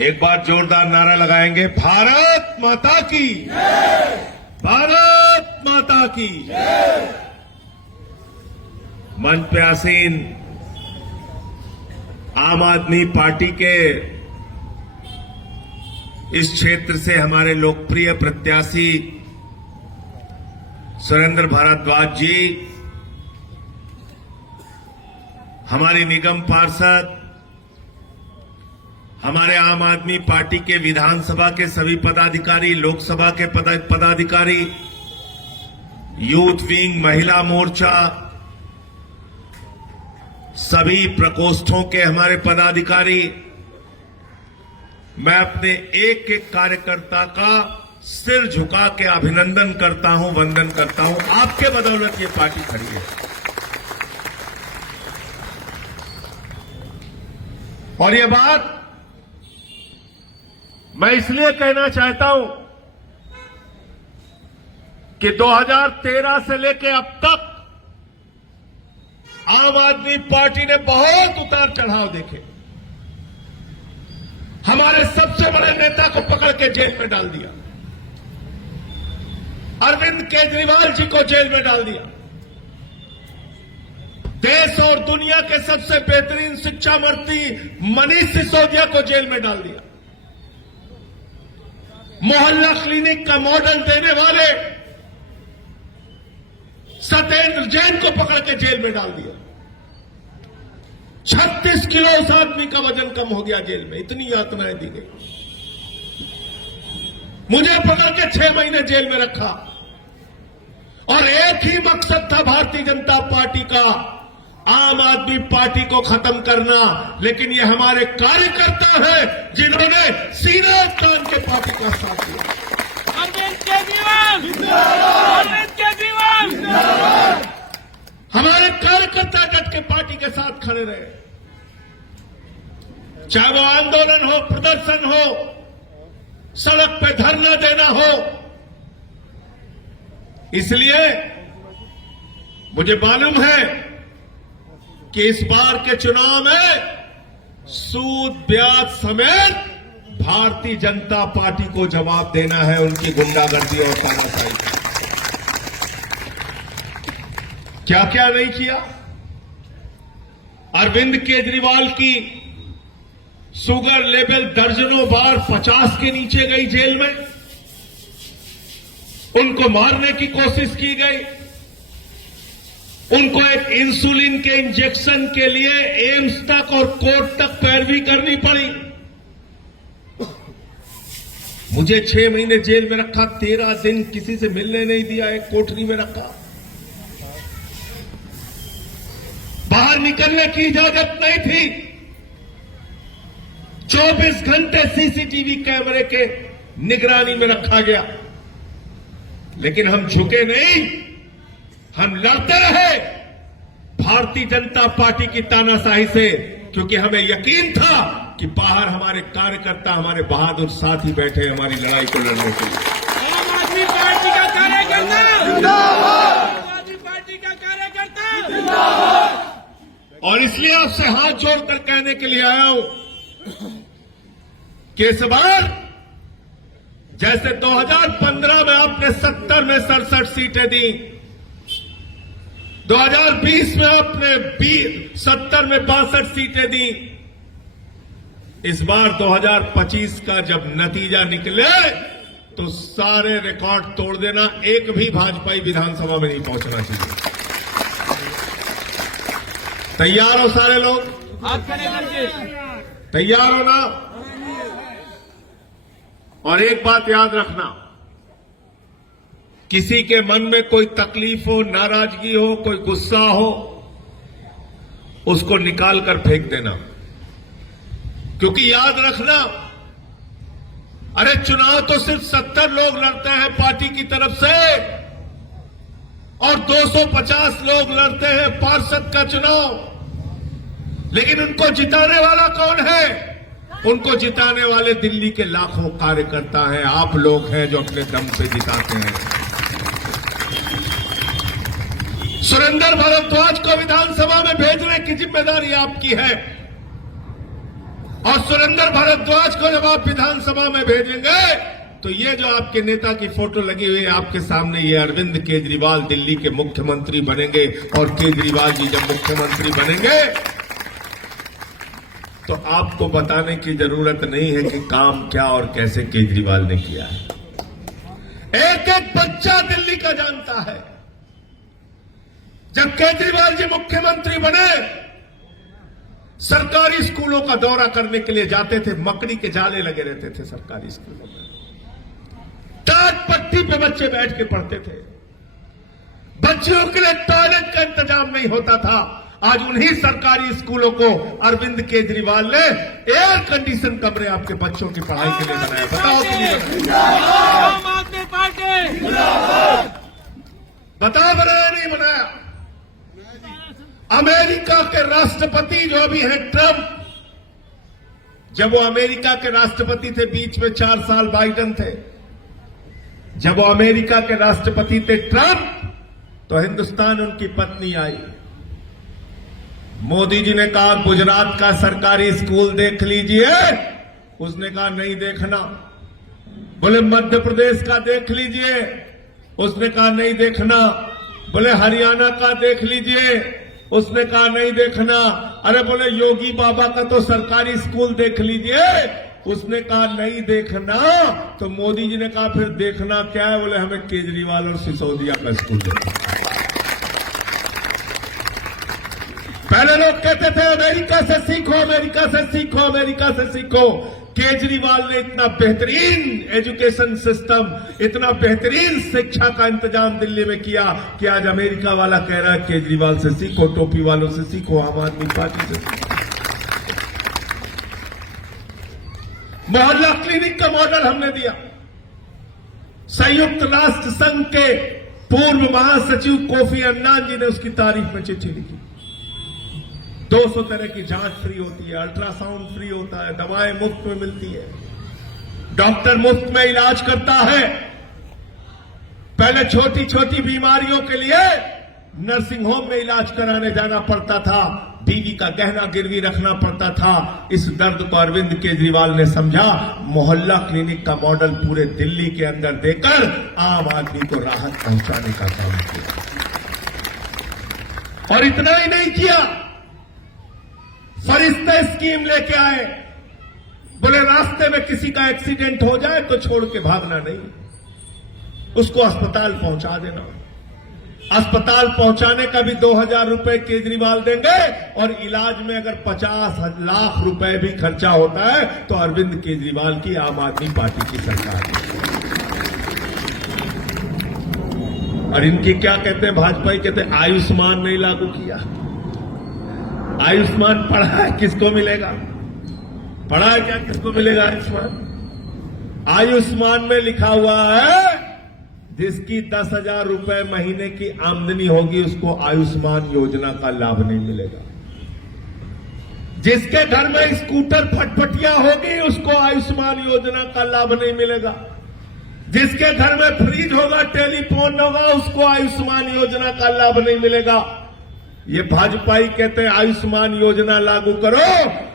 एक बार जोरदार नारा लगाएंगे, भारत माता की, भारत माता की। मंच पे आसीन आम आदमी पार्टी के इस क्षेत्र से हमारे लोकप्रिय प्रत्याशी सुरेंद्र भारद्वाज जी, हमारी निगम पार्षद, हमारे आम आदमी पार्टी के विधानसभा के सभी पदाधिकारी, लोकसभा के पदाधिकारी, यूथ विंग, महिला मोर्चा, सभी प्रकोष्ठों के हमारे पदाधिकारी, मैं अपने एक एक कार्यकर्ता का सिर झुका के अभिनंदन करता हूं, वंदन करता हूं। आपके बदौलत ये पार्टी खड़ी है। और ये बात मैं इसलिए कहना चाहता हूं कि 2013 से लेकर अब तक आम आदमी पार्टी ने बहुत उतार चढ़ाव देखे। हमारे सबसे बड़े नेता को पकड़ के जेल में डाल दिया, अरविंद केजरीवाल जी को जेल में डाल दिया, देश और दुनिया के सबसे बेहतरीन शिक्षा मंत्री मनीष सिसोदिया को जेल में डाल दिया, मोहल्ला क्लिनिक का मॉडल देने वाले सत्येंद्र जैन को पकड़ के जेल में डाल दिया। 36 किलो उस आदमी का वजन कम हो गया जेल में, इतनी यातनाएं दी गई। मुझे पकड़ के 6 महीने जेल में रखा और एक ही मकसद था भारतीय जनता पार्टी का, आम आदमी पार्टी को खत्म करना। लेकिन ये हमारे कार्यकर्ता हैं जिन्होंने सीना तान के पार्टी का साथ दिया। अरविंद केजरीवाल जिंदाबाद, अरविंद केजरीवाल जिंदाबाद। हमारे कार्यकर्ता डट के पार्टी के साथ खड़े रहे, चाहे वो आंदोलन हो, प्रदर्शन हो, सड़क पे धरना देना हो। इसलिए मुझे मालूम है कि इस बार के चुनाव में सूद ब्याज समेत भारतीय जनता पार्टी को जवाब देना है उनकी गुंडागर्दी और तानाशाही का। क्या क्या नहीं किया। अरविंद केजरीवाल की शुगर लेवल दर्जनों बार 50 के नीचे गई जेल में, उनको मारने की कोशिश की गई, उनको एक इंसुलिन के इंजेक्शन के लिए एम्स तक और कोर्ट तक पैरवी करनी पड़ी। मुझे 6 महीने जेल में रखा, 13 दिन किसी से मिलने नहीं दिया, एक कोठरी में रखा, बाहर निकलने की इजाजत नहीं थी। 24 घंटे सीसीटीवी कैमरे के निगरानी में रखा गया। लेकिन हम झुके नहीं, हम लड़ते रहे भारतीय जनता पार्टी की तानाशाही से, क्योंकि हमें यकीन था कि बाहर हमारे कार्यकर्ता, हमारे बहादुर साथी बैठे हमारी लड़ाई को लड़ने के लिए। आम आदमी पार्टी का कार्यकर्ता जिंदाबाद, आम आदमी पार्टी का कार्यकर्ता जिंदाबाद। और इसलिए आपसे हाथ जोड़कर कहने के लिए आया हूं कि इस बार जैसे 2015 में आपने 70 में 67 सीटें दी, 2020 में आपने 70 में 62 सीटें दी, इस बार 2025 का जब नतीजा निकले तो सारे रिकॉर्ड तोड़ देना, एक भी भाजपाई विधानसभा में नहीं पहुंचना चाहिए। तैयार हो सारे लोग? हाथ खड़े करके तैयार हो ना? और एक बात याद रखना, किसी के मन में कोई तकलीफ हो, नाराजगी हो, कोई गुस्सा हो, उसको निकाल कर फेंक देना। क्योंकि याद रखना, अरे चुनाव तो सिर्फ 70 लोग लड़ते हैं पार्टी की तरफ से और 250 लोग लड़ते हैं पार्षद का चुनाव, लेकिन उनको जिताने वाला कौन है? उनको जिताने वाले दिल्ली के लाखों कार्यकर्ता हैं, आप लोग हैं जो अपने दम से जिताते हैं। सुरेंद्र भारद्वाज को विधानसभा में भेजने की जिम्मेदारी आपकी है। और सुरेंद्र भारद्वाज को जब आप विधानसभा में भेजेंगे तो ये जो आपके नेता की फोटो लगी हुई है आपके सामने, ये अरविंद केजरीवाल दिल्ली के मुख्यमंत्री बनेंगे। और केजरीवाल जी जब मुख्यमंत्री बनेंगे तो आपको बताने की जरूरत नहीं है कि काम क्या और कैसे केजरीवाल ने किया है। एक एक बच्चा दिल्ली का जानता है। जब केजरीवाल जी मुख्यमंत्री बने, सरकारी स्कूलों का दौरा करने के लिए जाते थे, मकड़ी के जाले लगे रहते थे सरकारी स्कूलों में, टाट पट्टी पे बच्चे बैठ के पढ़ते थे, बच्चियों के लिए टॉयलेट का इंतजाम नहीं होता था। आज उन्हीं सरकारी स्कूलों को अरविंद केजरीवाल ने एयर कंडीशन कमरे आपके बच्चों की पढ़ाई के लिए बनाया। बताओ कि नहीं बनाया? आम आदमी पार्टी बताओ बनाया नहीं बनाया? अमेरिका के राष्ट्रपति जो अभी हैं ट्रंप, जब वो अमेरिका के राष्ट्रपति थे, बीच में 4 साल बाइडेन थे, जब वो अमेरिका के राष्ट्रपति थे ट्रंप, तो हिंदुस्तान उनकी पत्नी आई। मोदी जी ने कहा गुजरात का सरकारी स्कूल देख लीजिए, उसने कहा नहीं देखना। बोले मध्य प्रदेश का देख लीजिए, उसने कहा नहीं देखना। बोले हरियाणा का देख लीजिए, उसने कहा नहीं देखना। अरे बोले योगी बाबा का तो सरकारी स्कूल देख लीजिए, उसने कहा नहीं देखना। तो मोदी जी ने कहा फिर देखना क्या है? बोले हमें केजरीवाल और सिसोदिया का स्कूल देखना। पहले लोग कहते थे अमेरिका से सीखो, अमेरिका से सीखो, अमेरिका से सीखो। केजरीवाल ने इतना बेहतरीन एजुकेशन सिस्टम, इतना बेहतरीन शिक्षा का इंतजाम दिल्ली में किया कि आज अमेरिका वाला कह रहा है केजरीवाल से सीखो, टोपी वालों से सीखो, आम आदमी पार्टी से सीखो। मोहल्ला क्लिनिक का मॉडल हमने दिया। संयुक्त राष्ट्र संघ के पूर्व महासचिव कोफी अन्नान जी ने उसकी तारीफ में चिट्ठी लिखी। 200 तरह की जांच फ्री होती है, अल्ट्रासाउंड फ्री होता है, दवाएं मुफ्त में मिलती है, डॉक्टर मुफ्त में इलाज करता है। पहले छोटी छोटी बीमारियों के लिए नर्सिंग होम में इलाज कराने जाना पड़ता था, बीवी का गहना गिरवी रखना पड़ता था। इस दर्द को अरविंद केजरीवाल ने समझा, मोहल्ला क्लिनिक का मॉडल पूरे दिल्ली के अंदर देकर आम आदमी को राहत पहुंचाने का काम किया। और इतना ही नहीं किया, फरिश्ता स्कीम लेके आए। बोले रास्ते में किसी का एक्सीडेंट हो जाए तो छोड़ के भागना नहीं, उसको अस्पताल पहुंचा देना। अस्पताल पहुंचाने का भी 2000 रुपए केजरीवाल देंगे, और इलाज में अगर 50 लाख रुपए भी खर्चा होता है तो अरविंद केजरीवाल की आम आदमी पार्टी की सरकार है। और इनकी क्या कहते हैं, भाजपा ही कहते हैं आयुष्मान नहीं लागू किया। आयुष्मान पढ़ा है किसको मिलेगा? पढ़ा है क्या किसको मिलेगा आयुष्मान? आयुष्मान में लिखा हुआ है जिसकी 10,000 रुपए महीने की आमदनी होगी उसको आयुष्मान योजना का लाभ नहीं मिलेगा। जिसके घर में स्कूटर फटफटिया होगी उसको आयुष्मान योजना का लाभ नहीं मिलेगा। जिसके घर में फ्रिज होगा, टेलीफोन होगा, उसको आयुष्मान योजना का लाभ नहीं मिलेगा। ये भाजपाई कहते हैं आयुष्मान योजना लागू करो।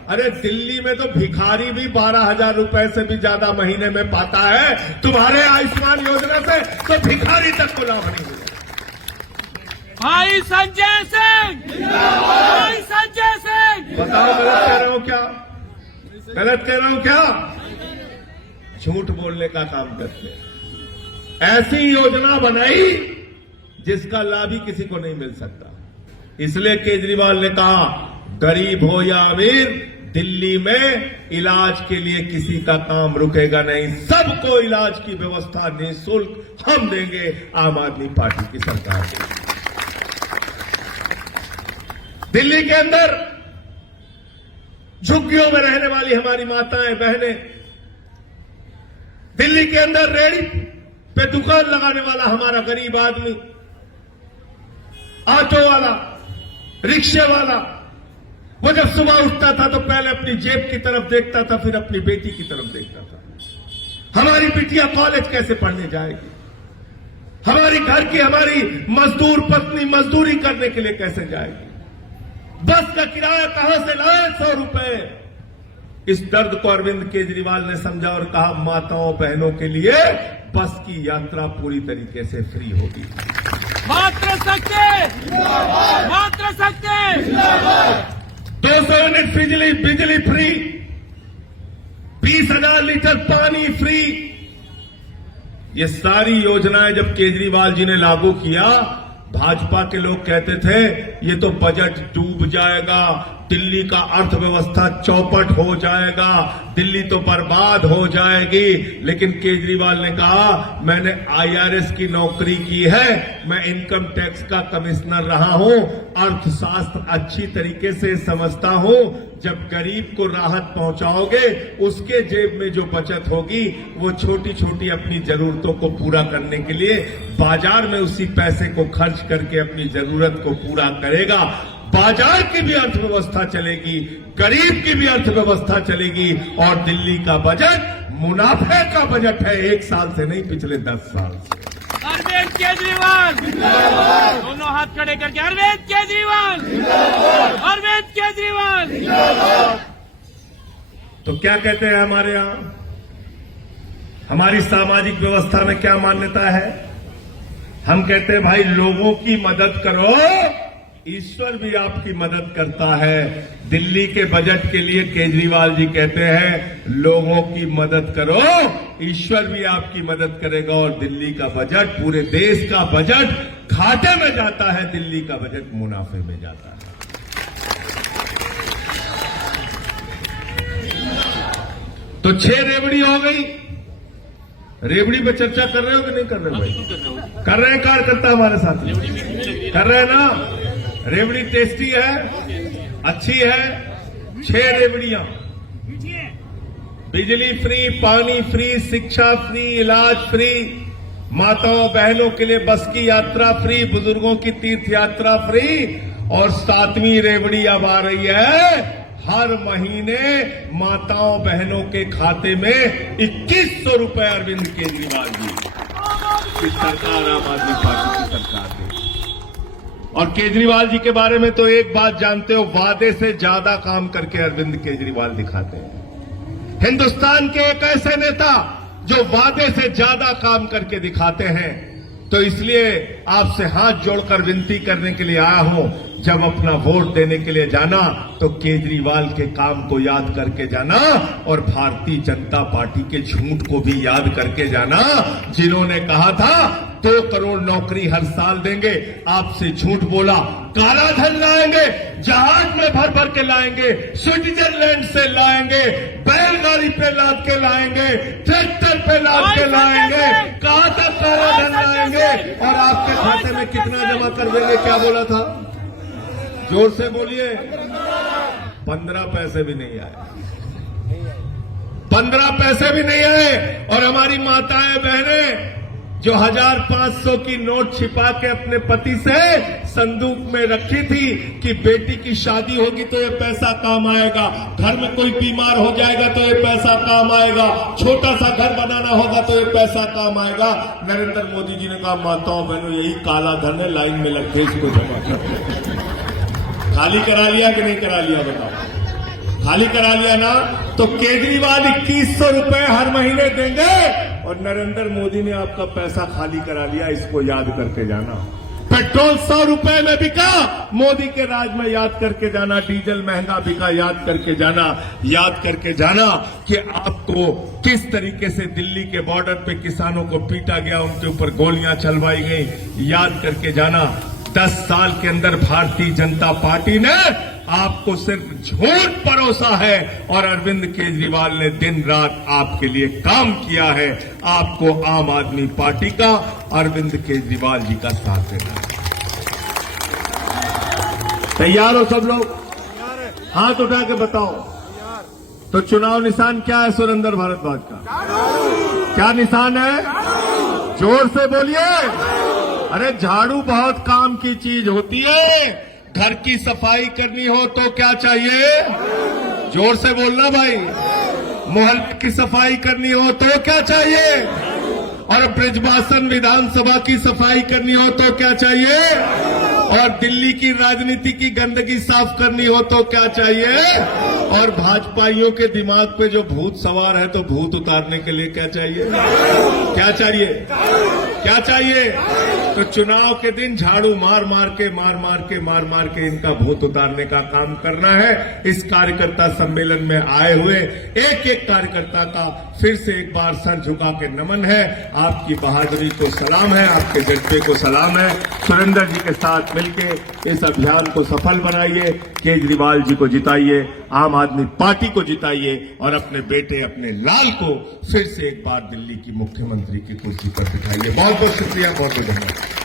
अरे दिल्ली में तो भिखारी भी 12,000 रुपए से भी ज्यादा महीने में पाता है, तुम्हारे आयुष्मान योजना से तो भिखारी तक को लाभ नहीं मिलेगा। भाई संजय सिंह, भाई संजय सिंह, बताओ गलत कह रहा हूं क्या? गलत कह रहा हूं क्या? झूठ बोलने का काम करते हैं। ऐसी योजना बनाई जिसका लाभ ही किसी को नहीं मिल सकता। इसलिए केजरीवाल ने कहा गरीब हो या अमीर, दिल्ली में इलाज के लिए किसी का काम रुकेगा नहीं, सबको इलाज की व्यवस्था निःशुल्क हम देंगे, आम आदमी पार्टी की सरकार देगी। दिल्ली के अंदर झुग्गियों में रहने वाली हमारी माताएं बहनें, दिल्ली के अंदर रेहड़ी पे दुकान लगाने वाला हमारा गरीब आदमी, ऑटो वाला, रिक्शे वाला, वो जब सुबह उठता था तो पहले अपनी जेब की तरफ देखता था, फिर अपनी बेटी की तरफ देखता था। हमारी बिटिया कॉलेज कैसे पढ़ने जाएगी? हमारी घर की हमारी मजदूर पत्नी मजदूरी करने के लिए कैसे जाएगी? बस का किराया कहां से लाए 100 रुपए? इस दर्द को अरविंद केजरीवाल ने समझा और कहा माताओं बहनों के लिए बस की यात्रा पूरी तरीके से फ्री होगी। मात्र शक्ति, मात्र शक्ति। 200 यूनिट बिजली फ्री, 20,000 लीटर पानी फ्री। ये सारी योजनाएं जब केजरीवाल जी ने लागू किया, भाजपा के लोग कहते थे ये तो बजट डूब जाएगा, दिल्ली का अर्थव्यवस्था चौपट हो जाएगा, दिल्ली तो बर्बाद हो जाएगी। लेकिन केजरीवाल ने कहा मैंने IRS की नौकरी की है, मैं इनकम टैक्स का कमिश्नर रहा हूं, अर्थशास्त्र अच्छी तरीके से समझता हूं। जब गरीब को राहत पहुंचाओगे, उसके जेब में जो बचत होगी वो छोटी छोटी अपनी जरूरतों को पूरा करने के लिए बाजार में उसी पैसे को खर्च करके अपनी जरूरत को पूरा करेगा। बाजार की भी अर्थव्यवस्था चलेगी, गरीब की भी अर्थव्यवस्था चलेगी। और दिल्ली का बजट मुनाफे का बजट है, 1 साल से नहीं, पिछले 10 साल से। अरविंद केजरीवाल, दोनों हाथ खड़े करके अरविंद केजरीवाल, अरविंद केजरीवाल। तो क्या कहते हैं हमारे यहां, हमारी सामाजिक व्यवस्था में क्या मान्यता है? हम कहते हैं भाई लोगों की मदद करो, ईश्वर भी आपकी मदद करता है। दिल्ली के बजट के लिए केजरीवाल जी कहते हैं लोगों की मदद करो, ईश्वर भी आपकी मदद करेगा। और दिल्ली का बजट, पूरे देश का बजट घाटे में जाता है, दिल्ली का बजट मुनाफे में जाता है। तो 6 रेवड़ी हो गई। रेवड़ी पे चर्चा कर रहे हो कि नहीं कर रहे हो भाई? कर रहे हैं कार्यकर्ता हमारे साथ, कर रहे हैं ना? रेवड़ी टेस्टी है, अच्छी है। 6 रेवड़ियां, बिजली फ्री, पानी फ्री, शिक्षा फ्री, इलाज फ्री, माताओं बहनों के लिए बस की यात्रा फ्री, बुजुर्गों की तीर्थ यात्रा फ्री। और 7वीं रेवड़ी अब आ रही है, हर महीने माताओं बहनों के खाते में 2100 रुपए अरविंद केजरीवाल जी की सरकार, आम आदमी पार्टी की सरकार है। और केजरीवाल जी के बारे में तो एक बात जानते हो, वादे से ज्यादा काम करके अरविंद केजरीवाल दिखाते हैं। हिंदुस्तान के एक ऐसे नेता जो वादे से ज्यादा काम करके दिखाते हैं। तो इसलिए आपसे हाथ जोड़कर विनती करने के लिए आया हूं, जब अपना वोट देने के लिए जाना तो केजरीवाल के काम को याद करके जाना और भारतीय जनता पार्टी के झूठ को भी याद करके जाना, जिन्होंने कहा था 2 करोड़ नौकरी हर साल देंगे, आपसे झूठ बोला। काला धन लाएंगे, जहाज में भर भर के लाएंगे, स्विट्जरलैंड से लाएंगे, बैलगाड़ी पे लाद के लाएंगे, ट्रैक्टर पे लाद के लाएंगे। कहा था काला धन लाएंगे और आपके खाते में कितना जमा कर देंगे? क्या बोला था? जोर से बोलिए। 15 पैसे भी नहीं आए, 15 पैसे भी नहीं आए। और हमारी माताएं बहनें जो 1500 की नोट छिपा के अपने पति से संदूक में रखी थी कि बेटी की शादी होगी तो ये पैसा काम आएगा, घर में कोई बीमार हो जाएगा तो ये पैसा काम आएगा, छोटा सा घर बनाना होगा तो ये पैसा काम आएगा। नरेंद्र मोदी जी ने कहा माताओं बहनों यही काला धन है, लाइन में लग के इसको जमा कर। खाली करा लिया कि नहीं करा लिया बताओ? खाली करा लिया ना। तो केजरीवाल 2100 रुपए हर महीने देंगे और नरेंद्र मोदी ने आपका पैसा खाली करा लिया, इसको याद करके जाना। पेट्रोल 100 रुपए में बिका, मोदी के राज में याद करके जाना। डीजल महंगा बिका, याद करके जाना। याद करके जाना कि आपको किस तरीके से दिल्ली के बॉर्डर पे किसानों को पीटा गया, उनके ऊपर गोलियां चलवाई गई, याद करके जाना। 10 साल के अंदर भारतीय जनता पार्टी ने आपको सिर्फ झूठ परोसा है और अरविंद केजरीवाल ने दिन रात आपके लिए काम किया है। आपको आम आदमी पार्टी का, अरविंद केजरीवाल जी का साथ देना है। तैयार हो सब लोग? हाथ उठा के बताओ। तो चुनाव निशान क्या है सुरेंद्र भारद्वाज का? क्या निशान है? जोर से बोलिए। अरे झाड़ू बहुत काम की चीज होती है। घर की सफाई करनी हो तो क्या चाहिए? जोर से बोलना भाई। मोहल्ले की सफाई करनी हो तो क्या चाहिए? और ब्रजवासन विधानसभा की सफाई करनी हो तो क्या चाहिए? और दिल्ली की राजनीति की गंदगी साफ करनी हो तो क्या चाहिए? और भाजपाइयों के दिमाग पे जो भूत सवार है तो भूत उतारने के लिए क्या चाहिए? क्या चाहिए? क्या चाहिए? तो चुनाव के दिन झाड़ू मार मार के इनका भूत उतारने का काम करना है। इस कार्यकर्ता सम्मेलन में आए हुए एक एक कार्यकर्ता का फिर से एक बार सर झुका के नमन है। आपकी बहादुरी को सलाम है, आपके जज्बे को सलाम है। सुरेंद्र जी के साथ मिलकर इस अभियान को सफल बनाइए, केजरीवाल जी को जिताइए, आम आदमी पार्टी को जिताइए और अपने बेटे अपने लाल को फिर से एक बार दिल्ली की मुख्यमंत्री की कुर्सी पर बिठाइए। बहुत बहुत शुक्रिया, बहुत बहुत धन्यवाद।